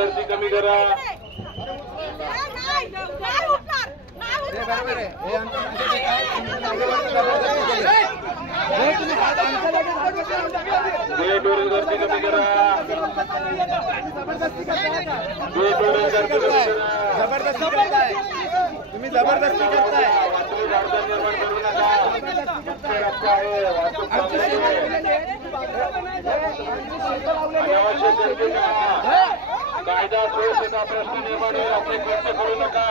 गर्दी कमी करा। गेटवरील गर्दी कमी करा। गेटवरील गर्दी कमी करा। जबरदस्ती करताय तुम्ही, जबरदस्ती करताय। निर्माण करू नका। रस्ता आहे, वाहतूक अनावश्यक गर्दी नका। कायदा सुव्यवस्थेचा प्रश्न निर्माण होईल असे कृत्य करू नका।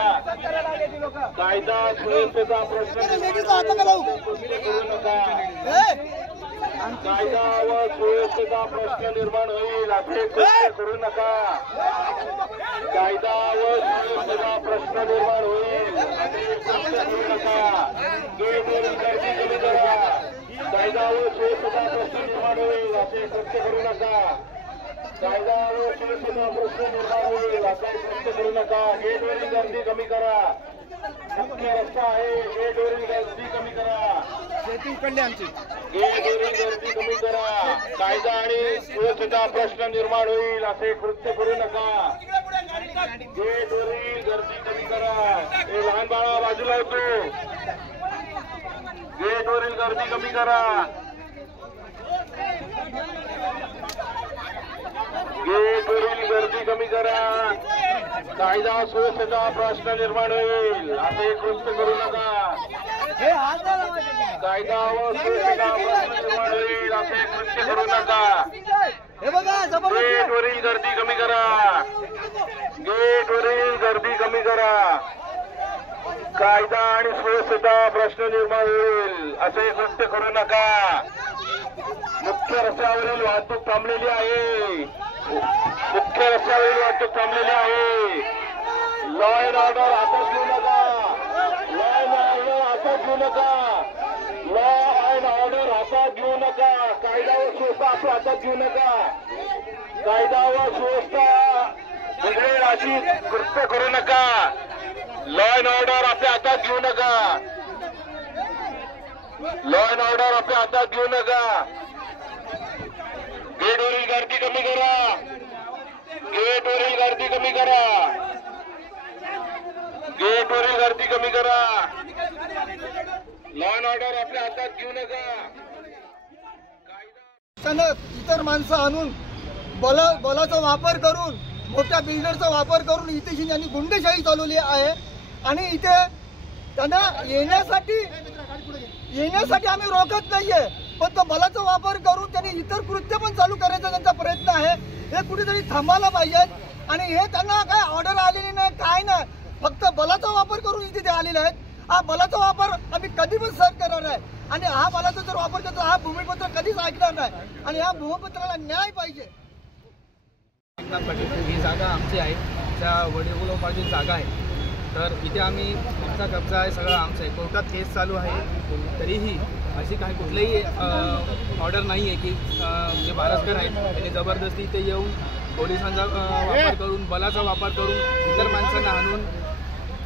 कायदा सुव्यवस्थेचा प्रश्न करू नका। कायदा व सुव्यवस्थेचा प्रश्न निर्माण होईल असे कृत्य करू नका। कायदा व सुव्यवस्थेचा प्रश्न निर्माण होईल असे कृत्य करू नका। गेटवरील गर्दी कमी करा। कायदा व सुव्यवस्थेचा प्रश्न निर्माण होईल असे कृत्य करू नका। कायदा व सुव्यवस्थेचा प्रश्न निर्माण होईल असे कृत्य करू नका। गेटवरील गर्दी कमी करा। मुख्य रस्ता आहे, गेटवरील गर्दी कमी करा। गेटवरील गर्दी कमी करा। कायदा आणि सुव्यवस्थेचा प्रश्न निर्माण होईल असे कृत्य करू नका। गेटवरील गर्दी कमी करा। हे लहान बाळा बाजूला होतो। गेटवरील गर्दी कमी करा। गेटवरील गर्दी कमी करा। कायदा सुव्यवस्थेचा प्रश्न निर्माण होईल असे कृत्य करू नका। कायदा व सुव्यवस्थेचा प्रश्न निर्माण होईल असे कृत्य करू नका। गेटवरील गर्दी कमी करा। गेटवरील गर्दी कमी करा। कायदा आणि सुव्यवस्थेचा प्रश्न निर्माण होईल असे कृत्य करू नका। मुख्य रस्त्यावरील वाहतूक थांबलेली आहे। मुख्य रस्त्यावरील वाहतूक थांबलेली आहे। लॉ अँड ऑर्डर हातात घेऊ नका। लॉ अँड ऑर्डर हातात घेऊ नका। लॉ अँड ऑर्डर हातात घेऊ नका। कायदा व सुव्यवस्था आपल्या हातात घेऊ नका। कायदा व सुव्यवस्था बिघडेल अशी कृत्य करू नका। लॉ अँड ऑर्डर आपल्या हातात घेऊ नका। लॉ अँड ऑर्डर आपल्या हातात घेऊ नका। गेटवरील गर्दी कमी करा। गेटवरील गर्दी कमी करा। गेटवरील गर्दी कमी करा। लॉ अँड ऑर्डर आपल्या हातात घेऊ नका। इतर माणसं आणून बलाचा वापर करून, मोठ्या बिल्डरचा वापर करून इथे यांनी गुंडशाही चालवली आहे। आणि इथे त्यांना येण्यासाठी आम्ही रोखत नाहीये, पण तो बलाचा वापर करून त्यांनी इतर कृत्य पण चालू करायचा त्यांचा प्रयत्न आहे। हे कुठेतरी थांबायला पाहिजे। आणि हे त्यांना काय ऑर्डर आलेली नाही, काय नाही, फक्त बलाचा वापर करून इथे ते आलेले आहेत। हा बलाचा वापर आम्ही कधी पण सहन करणार नाही। आणि हा बलाचा जर वापर करतो, हा भूमिपत्र कधीच ऐकणार नाही। आणि या भूमिपत्राला न्याय पाहिजे। ही जागा आमची आहे, त्या वडिलोपार्जित जागा आहे। तर इथे आम्ही आमचा कब्जा आहे, सगळं आमचं आहे। कोर्टात केस चालू आहे, तरीही अशी काही कुठलीही ऑर्डर नाही आहे की जे बारसकर आहेत त्यांनी जबरदस्ती इथे येऊन पोलिसांचा वापर करून, बलाचा वापर करून इतर माणसांना आणून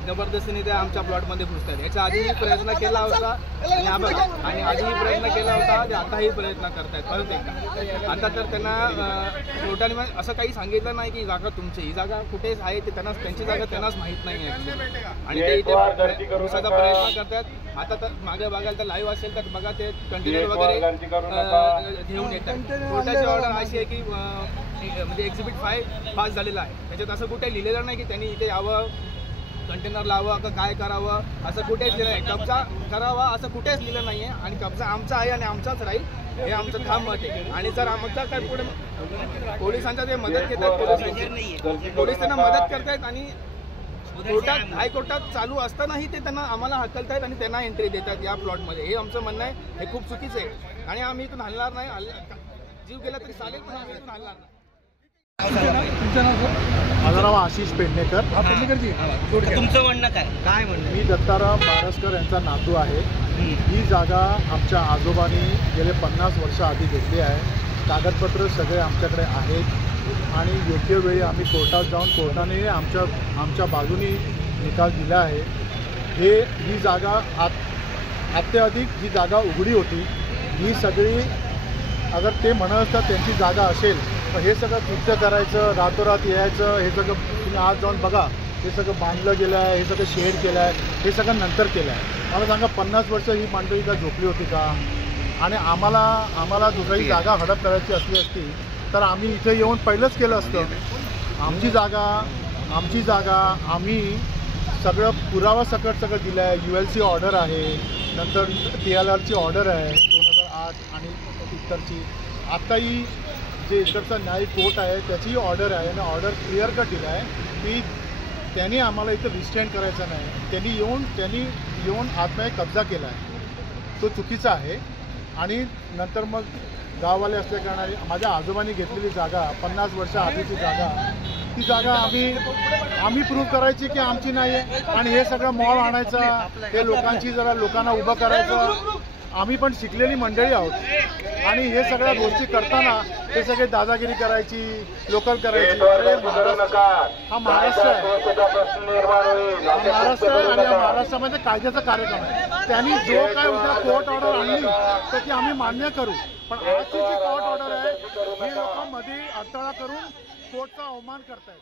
जबरदस्तीने ते आमच्या प्लॉटमध्ये घुसतात। याच्या आधीही प्रयत्न केला होता आणि आधीही प्रयत्न केला होता, ते आताही प्रयत्न करतायत परत एकदा। आता तर त्यांना कोर्टाने असं काही सांगितलं नाही की ही जागा तुमची, ही जागा कुठेच आहे ते त्यांना, त्यांची जागा त्यांनाच माहीत नाही आहे आणि ते इथे घुसायचा प्रयत्न करतात। आता तर मागे बघायला तर लाईव्ह असेल तर बघा, ते कंटेनर वगैरे घेऊन येतात। कोर्टाची ऑर्डर अशी आहे की म्हणजे एक्झिबिट 5 पास झालेला आहे, त्याच्यात असं कुठे लिहिलेलं नाही की त्यांनी इथे यावं, कंटेनर लावावं का काय करावं, असं कुठेच लिहिलं नाही। कब्जा करावा असं कुठेच लिहिलं नाही आहे आणि कब्जा आमचा आहे आणि आमचाच राहील, हे आमचं ठाम मत आहे। आणि जर आमचा काय पुढे पोलिसांच्या ते मदत घेतात, पोलीस त्यांना मदत करतायत आणि कोर्टात, हायकोर्टात चालू असतानाही ते त्यांना आम्हाला हकलतायत आणि त्यांना एंट्री देतात या प्लॉटमध्ये। हे आमचं म्हणणं आहे, हे खूप चुकीचं आहे आणि आम्ही इथून हलणार नाही। जीव गेला तरी चालेल, पण आम्ही इथून हलणार नाही। माझं नाव आशिष पेडणेकर। तुमचं म्हणणं काय म्हणणं? मी दत्ताराम बारसकर यांचा नातू आहे। ही जागा आमच्या आजोबांनी गेले 50 वर्ष आधी घेतली आहे। कागदपत्र सगळे आमच्याकडे आहेत आणि योग्य वेळी आम्ही कोर्टात जाऊन कोर्टाने आमच्या बाजूनी निकाल दिला आहे। ही जागा अत्याधिक ही जागा उघडी होती। ही सगळी अगर ते म्हणत असतात त्यांची जागा असेल हे सगळं कृत्य करायचं, रातोरात यायचं, हे सगळं तुम्ही आज जाऊन बघा, हे सगळं बांधलं गेलं आहे, हे सगळं शेड केलं आहे, हे सगळं नंतर केलं आहे. मला सांगा 50 वर्ष ही मंडळी का झोपली होती का? आणि आम्हाला दुसरी जागा हडप करायची असली असती तर आम्ही इथे येऊन पहिलंच केलं असतं. आमची जागा आम्ही सगळं पुरावा सगळं दिलं आहे. ULC ऑर्डर आहे, नंतर TLRची ऑर्डर आहे 2008 आणि इतरची. आत्ताही जे इकडचं न्यायिक कोर्ट आहे त्याचीही ऑर्डर आहे आणि ऑर्डर क्लिअर कट दिला आहे की त्यांनी आम्हाला इथं रिस्ट्रेंट करायचं नाही. त्यांनी येऊन आतमध्ये कब्जा केला आहे, तो चुकीचा आहे. आणि नंतर मग गाववाले असल्या कारणाने माझ्या आजोबांनी घेतलेली जागा 50 वर्ष आधीची जागा, ती जागा आम्ही प्रूव्ह करायची की आमची नाही आहे. आणि हे सगळं मॉल आणायचं, हे लोकांना उभं करायचं. आम्ही पण शिकलेली मंडळी आहोत आणि हे सगळ्या गोष्टी करताना हे सगळे दादागिरी करायची, लोकल करायची. हा महाराष्ट्र आहे आणि या महाराष्ट्रामध्ये कायद्याचा कार्यक्रम आहे. त्यांनी जो काय उद्या कोर्ट ऑर्डर आणली तर ती आम्ही मान्य करू. पण आजची जी कोर्ट ऑर्डर आहे ही लोक मध्ये अडथळा करून कोर्टचा अवमान करतायत.